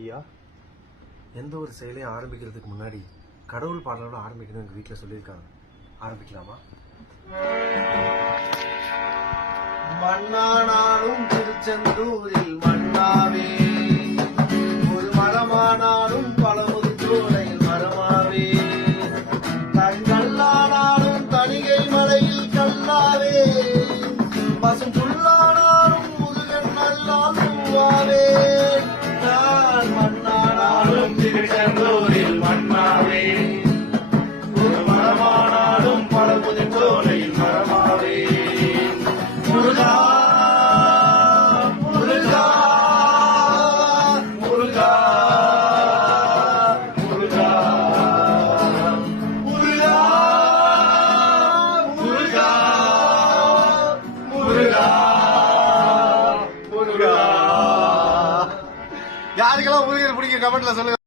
ஐயா, எந்த ஒரு செயலையும் ஆரம்பிக்கிறதுக்கு முன்னாடி கடவுள் பாடலோட ஆரம்பிக்கணும் எங்கள் வீட்டில் சொல்லியிருக்காங்க. ஆரம்பிக்கலாமா? மண்ணானாலும் திருச்செந்தூரில் மண்ணாவே, ஒரு மரமானாலும் பழமுது சோலையில் மரமாவே, கல்லானாலும் தணிகை மலையில் கல்லாவே, பசும் புல்லானாலும் முருகன் நல்லால் பூவாவே. மண்ணானாலும் திருச்செந்தூரில் மண்ணாவே, ஒரு மரமானாலும் பழமுது சோலையில் மரமாவே. முருகா முருகா முருகா முருகா முருகா முருகா முருகா முருகா. யாருக்கெல்லாம் முருகர் பிடிக்கும் கமெண்ட்ல சொல்லுங்க.